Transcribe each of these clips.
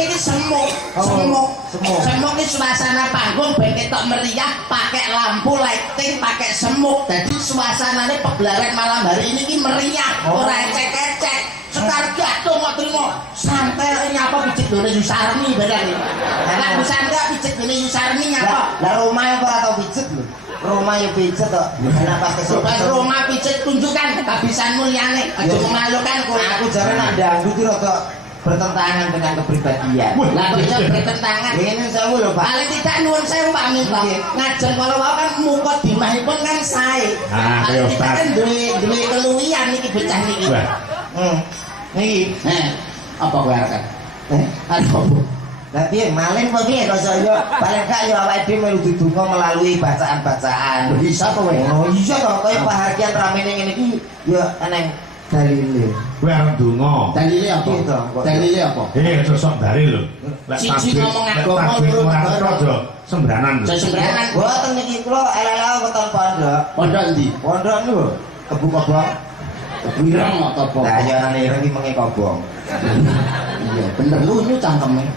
ini semuk. Semuk ini suasana panggung ben ketok meriah, pakai lampu lighting, pakai semuk. Jadi suasananya pegelaran malam hari ini meriah, ora ecek-ecek. Sekar gatung kok trimo santai nyapa pijit dene Yusarmi barang iki. Lah bisa enggak pijit dene Yusarmi nyapa? Lah rumah kok ora tau pijet lho. Rumah yo pijet kok. Kenapa Sobat rumah pijit tunjukkan kebisaanmu liyane. Aja memalukan kowe. Aku jare nak dangdut iki rada bertentangan dengan kepribadian. Lah bisa bertentangan. Ini sewu lho, Pak. Paling tidak nuwun sewu Pak Minto. Ngajen kalau wae kan muka dimahipun kan sae. Paling tidak kan duwe keluwian iki bocah niki. Niki, apa kowe arep? Aduh. Lah piye maling apa piye kok yo paling gak yo awake dhewe melu didonga melalui bacaan-bacaan. Bisa to kowe? Oh iya to, kaya pahargian ramene ngene iki yo eneng dalile. Kowe arep donga. Dalile apa? Dalile apa? Aja sok dalil lho. Siji ngomong agama loro aja sembranan lho. Sembranan. Mboten niki kula elek-elek wonten pondok. Pondok ndi? Pondok niku Kebu Kobong. Wireng apa apa? Lah ya ana ireng iki menge kobong. Iya, bener lu cangkeme.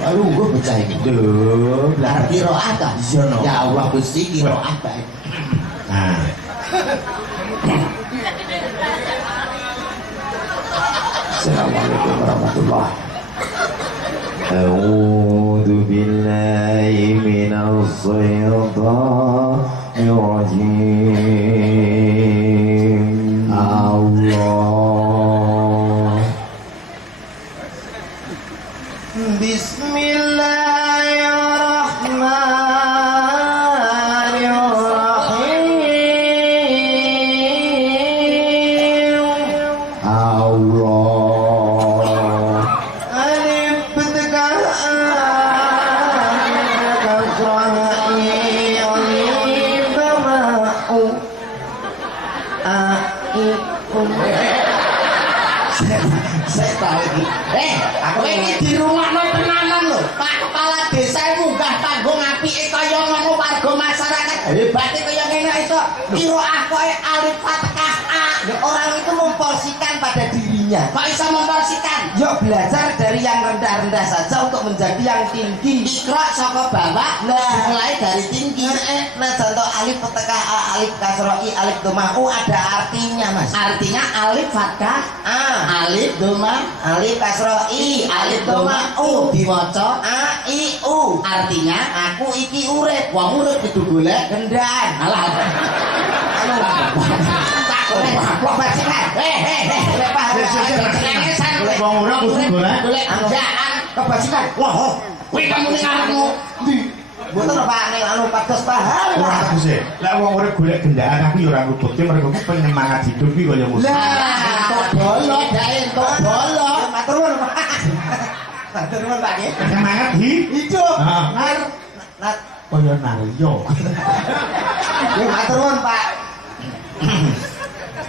Aduh, gue bocah iki. Duh, Lah qiraat ta? Iya no. Ya Allah Gusti qiraat bae. Nah. Assalamualaikum warahmatullahi A'udzu billahi minasy syaithanir rajim. Allah. Bismillahirrahmanirrahim. Allah. Alif beteka kasrahi alif ma'u aikum. Saya tahu iki. Aku iki di rumahno tenanan lho. Pak Kepala Desa munggah panggung apike kaya ngono warga masyarakat. Hebate kaya ngene iso qiraah koe alif fathah a. Orang itu memporsikan pada dirinya. Kok iso memporsikan? Yuk belajar dari yang rendah-rendah saja untuk menjadi yang tinggi. Iqra saka bawah, mulai dari tinggi. Nah contoh alif fathah a, alif kasroh i, alif dhamma u ada artinya mas. Artinya alif fathah A, alif dhamma alif kasroh i, alif dhamma u, diwaca a i u. artinya aku iki urip. Wong urip kudu golek Gendang. alah Anu tak golek plok bajingan Wong ora kudu golek kerjaan kebajikan. wah kuwi kamu ning ngarepmu ndi Mboten Pak ning anu pados paham. ora tegese. Lek wong urip golek gendaan aku ya ora ngubutke mergo ku penyemangat hidup iki kaya ngono. lah kok bolo dae kok bolo Matur nuwun Pak. Matur nuwun Pak nggih. Penyemangat Hidup. Heeh. Nat Kaya naryo. nggih matur nuwun Pak.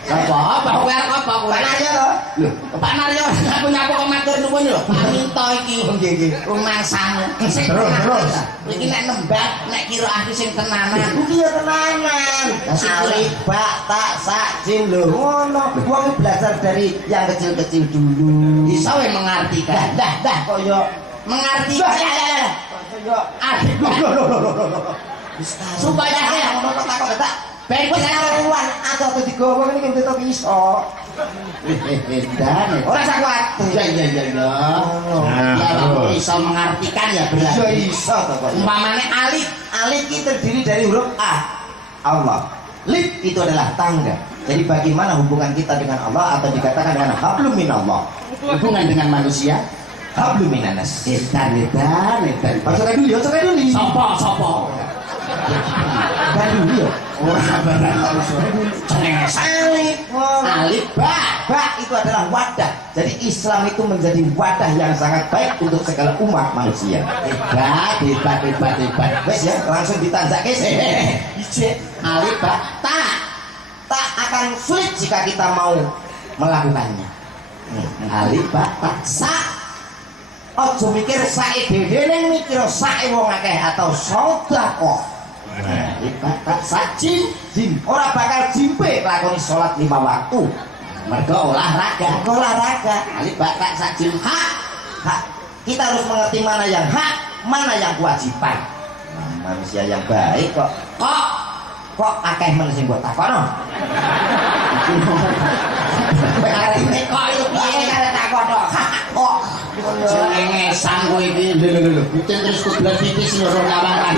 apa kowe arep apa kowe Pak Naryo to? lho Pak Naryo aku nyapu kok matur nuwun lho minta iki Nggih nggih. rumangsane Terus. iki nek nembak nek qiraah iki sing tenanan Iki ya tenanan. Alif, ba, ta, sa, jim lho ngono. Wong belajar dari yang kecil-kecil dulu. iso wae mengartikan Dah koyo mengartikan koyo adik supaya saya ngono takok tak. ben Wis karuan atau digowo ngene iki tetok iso. dan Ora sak kuat. iya ya terus. iso mengartikan ya Ya berarti iso to kok. umpamane alif Alif itu terdiri dari huruf A. Allah. Lif itu adalah tangga. Jadi bagaimana hubungan kita dengan Allah atau dikatakan dengan hablum minallah. hubungan dengan manusia Hablum minanas. edan Ojo kayak dulu, ojo kayak dulu. sopo Kayak dulu ya. ora barang cengengesan Alif. alif ba Ba itu adalah wadah. Jadi Islam itu menjadi wadah yang sangat baik untuk segala umat manusia. hebat Wes ya, langsung ditanjak guys. Ije. alif ba ta Tak akan sulit jika kita mau melakukannya. alif ba ta Sa. Ojo mikir sae dhewe mikir sae wong akeh atau sedekah. alif ba ta sajin Jim, ora bakal jimpe lakoni salat 5 waktu. mergo olahraga Olahraga. alif ba ta sajin ha Hak Kita harus mengerti mana yang hak, mana yang kewajiban. Nah, manusia yang baik kok akeh men sing mbok takono. Arene kok itu piye kare takon tok. Kok cengengesan kowe iki lho puting terus kublat pipis loro kawangan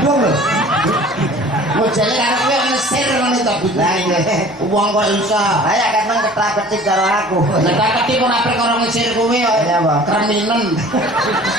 ndung lho. modele karo kowe mesir ngono to Bu. Lah iya. Wong kok iso Saya kan nang ketak-ketik karo aku. ketik ora perkara mesir kowe kok Iya, Pak. kreminen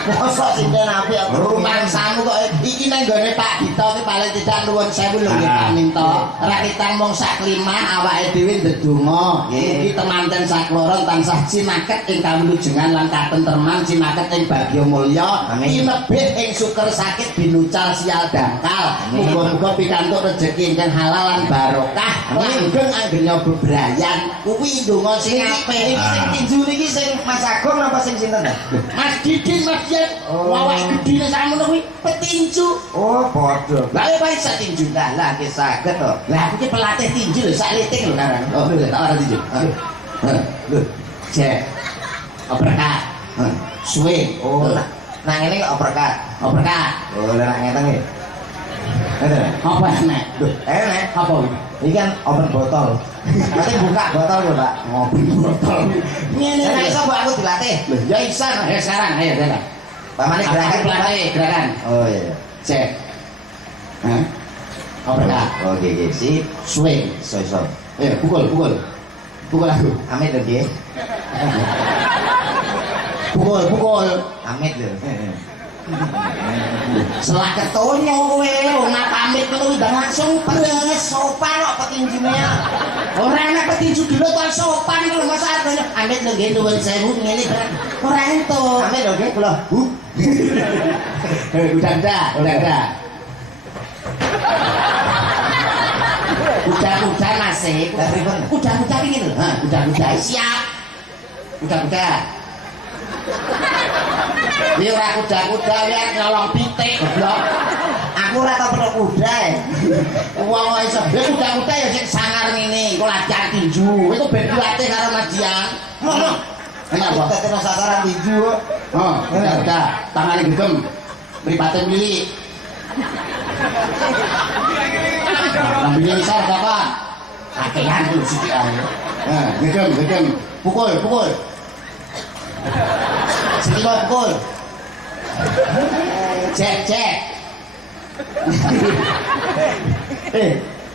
Mosok sinten apik aku. rumangsamu kok iki nang gone Pak Dito ki paling tidak nuwun sewu lho nggih Pak Minto ra kitang mung sak klimah awake dhewe ndedonga iki temanten sakloron tansah cinaket ing kawilujengan lan katentreman cinaket ing bagya mulya Amin. kinebih ing syukur sakit binucal sial dangkal Amin. muga-muga pikantuk rejeki ingkang halal lan barokah Amin. langgeng anggenya bebrayan kuwi ndonga sing apik Sing tinju niki sing Mas Agung napa sing sinten ta? Mas Didin Mas Dian Oh. awake gedine sakmono kuwi petinju. Oh, padha. Lah ya bae sak tinju. Lah ki saged to. Lah aku ki pelatih tinju lho sak liting lho Karang. Oh, tak ora tinju. Lho, Cek. Uppercut. Swing. oh, nang ngene kok uppercut. Uppercut. Oh, lah nang ngene nggih. Ngene. Apa nek? Lho, nek. Apa kuwi? Iki kan open botol. Nanti buka botol lho, Pak. Ngopi botol. Ngene Nek nek iso mbok aku dilatih. Loh, ya isa ayo sekarang ayo jalan. Pamane Aku gerakan pelatih gerakan. Oh iya. Cek. Hah? Uppercut. Oke, oke, sip. Swing. So. Pukul aku. Amit lho, nggih. Pukul. Amit lho. Selah ketonyo kowe, ora pamit kowe udah langsung Beres sopan kok petinjune. ora enak petinju dulu kok sopan lho Mas Ardono. Amit lho nggih nuwun sewu ngene berat. Ora entuk. Amit lho, nggih, kula. Udah. Udah masih. Udah ini lho. Udah siap. Udah. Ini ora kuda-kuda lihat nyolong pitik goblok. Aku ora tau perlu kuda. Wong kok iso kuda-kuda ya sing sangar ngene, iku latihan tinju. Iku ben dilatih karo Mas Dian. Ngono. Kenapa? Kita kena sasaran tinju kok. Oh, udah. Tangane gegem. Mripate mili. Ambil bisa kapan? Kakean dulu sithik ae. Gegem. Pukul. Sini kok pukul. Cek.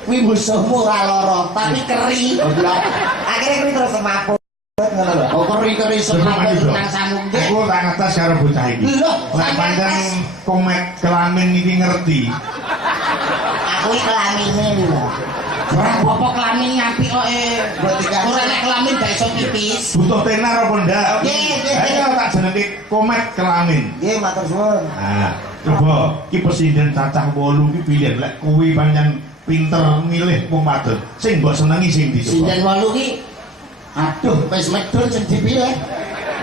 Kuwi musuhmu ora lara, tapi keri. Goblok. Akhirnya kuwi terus semaput ngono lho. Oh, keri semaput nang samung nggih. Aku tak ngetes karo bocah iki. Loh, Lek sampean pancen tes. komet kelamin iki ngerti. Aku iki kelamine lho. Ora apa kelamin apik kok Buat dikasih. ora nek kelamin gak iso pipis. Butuh tenar apa ndak? Nggih. Ayo tak jenenge komet kelamin. Nggih, matur suwun. Nah, coba iki presiden cacah 8 iki pilihan lek kuwi pancen pinter milih wong wadon. Sing mbok senengi sing ndi coba? Sinten 8 ki. Aduh, wis medun sing dipilih.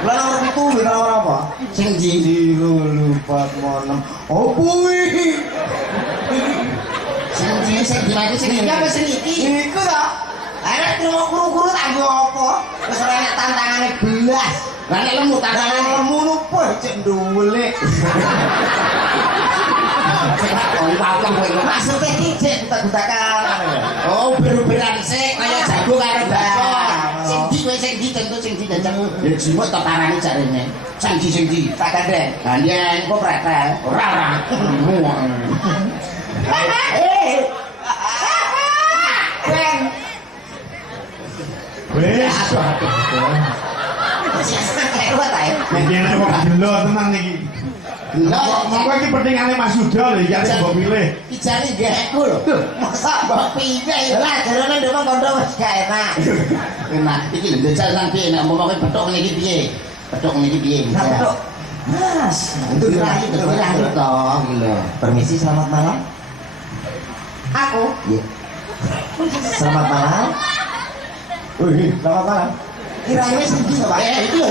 Lah nomor 7 lho nomor apa? Sing ndi? 0 4 6. Oh kuwi. Sing ndi lagi sing iki apa sing iki? Iku ta. Arek kru-kru tak nggo apa? Wis ora enek tantangane belas. Lah nek lemu tangane. Ngono po cek ndulik. Maksudnya iki cek buta-butakan. Oh, beru-beran sik kaya jago karo bakso. Nah. Sing ndi tentu sing ndi jajang. Ya jimut to parane jarene. Sing ndi? Tak gandeng. Gandeng kok pretel. Ora. Ben. Wis. Kuat ae. Iki nek kok gelo tenan iki. Monggo iki pentingane Mas Yuda lho iki arep mbok pilih. Ijane gekku lho. Masa mbok pilih lah jarane ndemong kondo wis gak enak. Enak iki lho jajal nang piye nek umpama petok ngene iki piye? Petok ngene iki piye? Nah, betul. Mas, Itu birahi to iki lho. Permisi, selamat malam. Aku. Iya. Selamat malam. Wih, selamat malam. Kirainnya sedih Pak. Iki lho.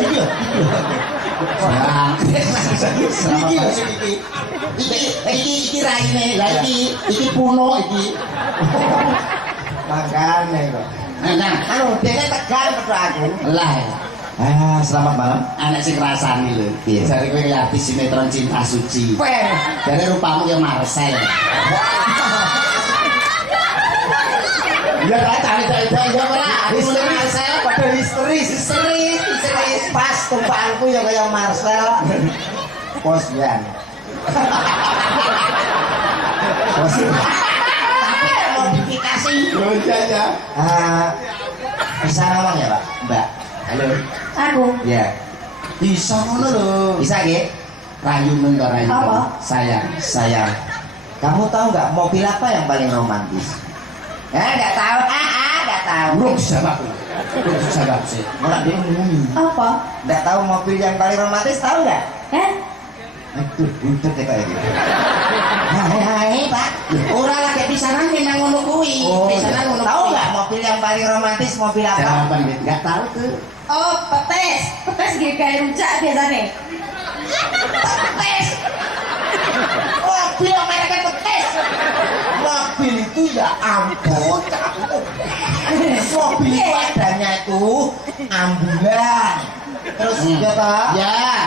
Iki lho sing iki. Iki raine. Lah iki puno iki. Makane kok. Nah, Anu, dene tegar pedo aku. lah. Selamat malam. Anak sing rasani lho. Iya. Jare kowe kaya artis sinetron Cinta Suci. Jare rupamu ya Marcel. Ya cari-cari ya ora. Aku Marcel Pada histeris. Pas tumpahanku ya kayak Marcel. Posyan. tapi modifikasi. Oh iya. Bisa ngomong ya Pak? Mbak. Halo. Aku. Ya. Bisa ngono lho. Bisa Ge? Rayu men to rayu. Apa? Sayang. Kamu tahu nggak mobil apa yang paling romantis? Nggak tahu. Nggak tahu. Urung jawab. Urung jawab sih. Malah dia ngomong. Apa? Nggak tahu mobil yang paling romantis tahu nggak? Aduh, buntut ya kayak gitu. Hai, Pak. Ora lagi pisanan memang ngono kuwi. Pisanan ngono. Tahu nggak mobil yang paling romantis mobil apa? Jawaban Bet enggak tahu tuh. Oh, petis. Petis gak kayak rujak biasanya. Petis. Mobil merek petis. Mobil itu ya ampun, mobil itu adanya itu ambulan. Terus ya Pak? Ya.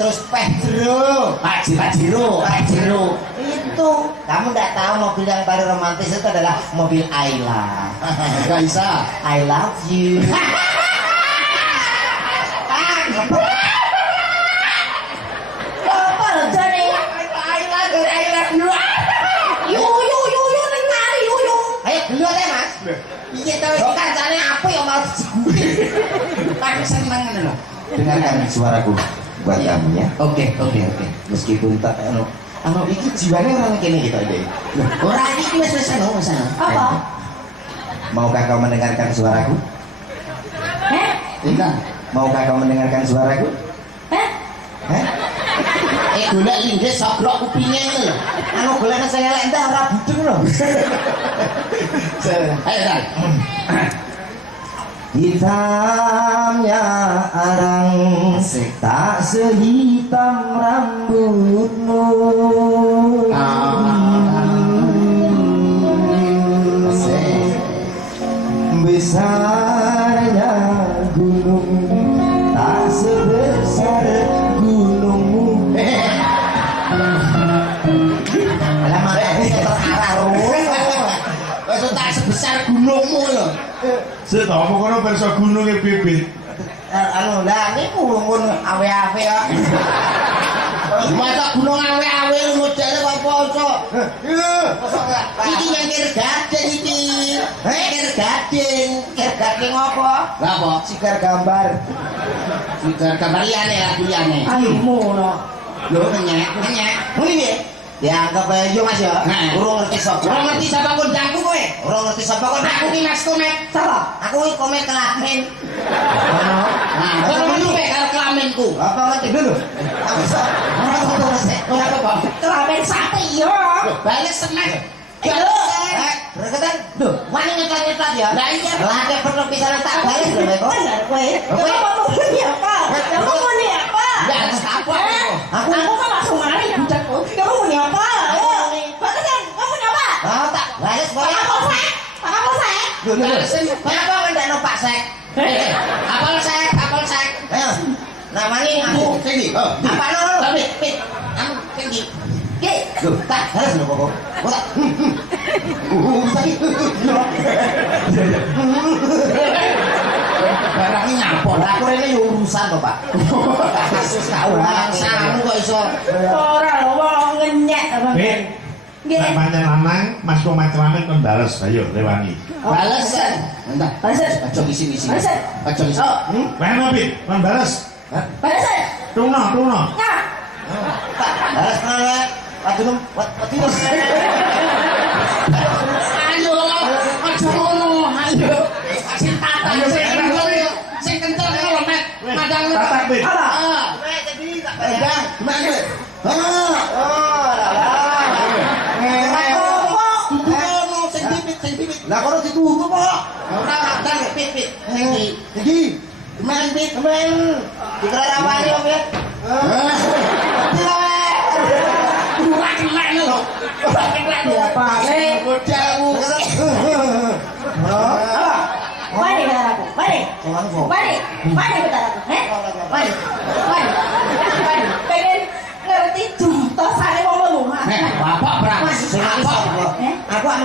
Terus Pajero. Pajero. Itu kamu nggak tahu mobil yang paling romantis itu adalah mobil Ayla. Enggak bisa. I love you. Apa lo jane? Yu nang mari yu. Ayo dulu deh Mas. Iya tahu kancane apa ya mau diguri. Tapi seneng ngono lho. Dengarkan suaraku buat kamu ya. Oke. Meskipun tak iki jiwanya orang kene gitu aja. Ora iki wis wis ana. Apa? Maukah kau mendengarkan suaraku? Enggak. Maukah kau mendengarkan suaraku? Hah? Golek linggis sogrok kupinge lho. Anu golek sing elek endah ora budeng lho. Ayo Ran. Hitamnya arang tak sehitam rambutmu. Besarnya gunung tak sebesar gunungmu. Alamak aku terarah Wes tak sebesar gunungmu lho. Sik to apa kono perso gununge bibit. anu lah niku ngun awe-awe kok. Masa gunung awe-awe modele kok poso. Iki nyengkir gading iki. Nyengkir gading. Kir gading apa? Lah apa? Sigar gambar. Sigar gambar liyane lagu liyane. Ayumu no. Lho nyek. Muni piye? Dianggap ae yo Mas ya. Urung ngerti sapa. Ora ngerti sapa kondangku kowe. Urung ngerti sapa kok Aku ki Mas Komet. Sapa? Aku iki komen kelamin. Nah, kok ngerti kowe karo kelaminku. Apa ngerti dulu? Aku iso. Ora kok Mas. Ora apa. Kelamin sapi yo. Bales seneng. Berketan. Duh, wani nyeklat-nyeklat ya. Lah iya. Lah nek perlu pisanan tak bales lho kowe. Bener kowe. Kamu mau ni apa? Kamu mau ni apa? Ya harus apa? Aku kan langsung mari bujakku. Kamu mau ni apa? Batasan, kamu ni apa? Ah, tak bales kowe. Apa sek? Apa sek? Duh, Balesin. kenapa kowe ndak numpak sek? Apel sek. Ayo. Namanya aku tinggi. Apa no? Tapi pit. Anu tinggi. Ki. Duh, tak harus lho kok. Kok tak. Sakit. Barangnya nyapor. Lah aku rene yo urusan to, Pak. Kasus kau Bangsamu kok iso. Ora lho wong ngenyek apa. Nek Nggih. pancen lanang Mas Komat Keramet kon bales ayo lewani. Balesan. Entar. Balesan. Aja ngisi-ngisi. Balesan. Aja ngisi. Kowe Bit, kon bales. Balesan. Tungno. Nah. Pak, balas mana? Waduh, waduh. Ayo, aja ngono. Ayo. Sing tata sing kenceng karo Met. Madang Tatak, Bit. Ah. Udah, gimana? Oh, lah. Sing bibit. Lah kono ditutup kok. Ora kadang pit. Tinggi. Tinggi. Main pit. Men, dikira rapane om ya. Ora kena lho. Ora kena lho. Ya pale. Modalmu. Mari kata aku. Mari. Mari. Mari kata aku.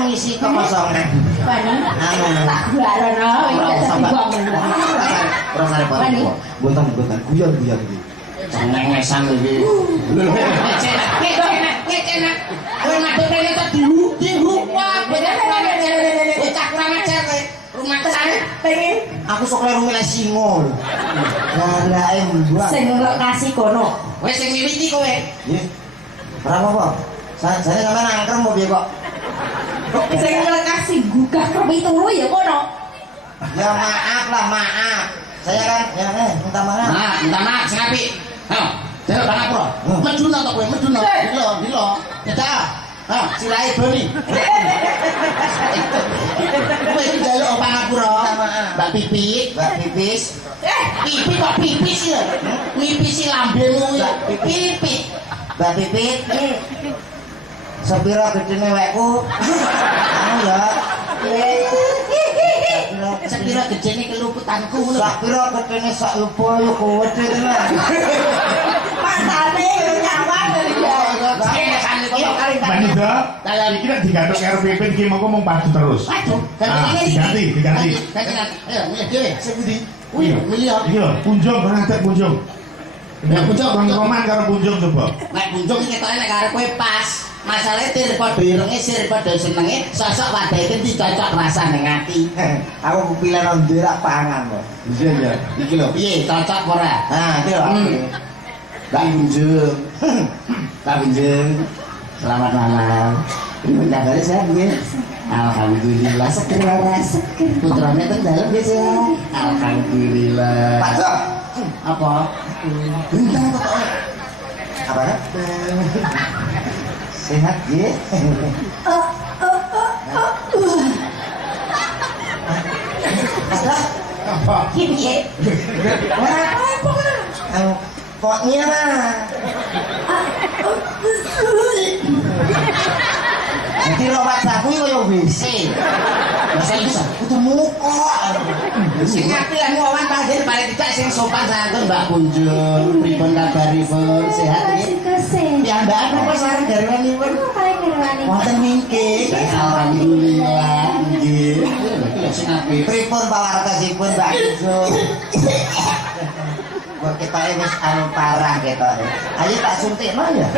ngisi kekosongan. Wani. Anu. Tak gularono iki dadi wong. Ora repot. Boten guyon iki. Cengengesan iki. Cenak. Kowe madhep kene tak dihu. Wah, bener bocah kurang ajar kowe. Rumah kesane Pengen Aku sok kleru milih singo lho. Lah mbak. sing lokasi kono. kowe sing miwiti kowe. Nggih. Ora apa-apa. Saya sampean angkrem mau piye kok? Sing lokasi gugah kerbi turu ya kono. Ya maaf lah, maaf. Saya kan ya minta maaf. Nah, minta maaf sing apik. Ayo, jare Pangapura. Meduna to kowe, meduna. Dilo. Dadah. Ah, silahe Doni. Kowe iki njaluk Pangapura. Mbak Pipit, Mbak Pipis. Pipi kok pipis ya? Mipisi lambemu ya. Pipit. Mbak Pipit. Sepira gedene wekku? Anu ya. Sepira gedene keluputanku lho. Sak pira gedene sak lupa yo kowe tenan. Matane nyawan ya. Cengengesan iki kali Manida, iki nek digantung karo Pipin iki mongko mung padu terus. Waduh, Diganti. Ayo, milih dhewe. Sing pundi? Wih, milih apa? Iki lho, punjung ngadeg punjung. Ya, punjung. Roman karo punjung coba. Nek bunjung iki ketoke nek arep kowe pas. Masalahe daripada irenge daripada senenge sosok wadah iki dicocok rasane ngati. Aku kepilih nang nderak pangan kok. Iya ya. Iki lho. Piye cocok ora? Nah, iki lho. Mbak Bunjung. Mbak Bunjung. Selamat malam. Ini kabarnya sehat nggih? Alhamdulillah seger waras. Putrane teng dalem nggih sehat. Alhamdulillah. Pak Jok. Apa? Bintang kok. Apa? Sehat nggih? Apa? Piye? Ora apa-apa. Pokoknya mah. Jadi lewat sapu itu yang WC. Bisa kudu muka. Sing apik anu awan panggil paling tidak sing sopan santun Mbak Bunjung. Pripun kabaripun? Sehat nggih? Piyambakan apa sareng garwanipun? Wonten mingke. Alhamdulillah nggih. Lha sing apik. Pripun pawartosipun Mbak Bunjung? Kok kita wis anu parah ketok. Ayo tak suntikno ya.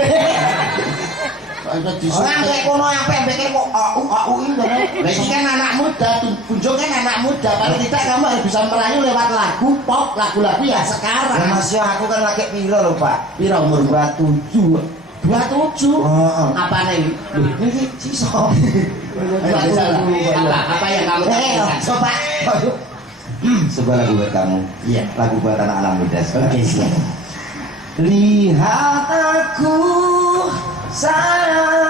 Orang kayak kono apa yang kok au ini dong. Berarti kan anak muda, Bunjung kan anak muda. Paling tidak kamu harus bisa merayu lewat lagu pop, lagu-lagu ya sekarang. Ya Mas yo aku kan lagi piro lho Pak? Piro umur 27. 27. Heeh. Apa nih? Ini sisa. Apa yang kamu tanyakan? Coba. Sebuah lagu buat kamu. Iya. Lagu buat anak muda. Oke, siap. Lihat aku sayang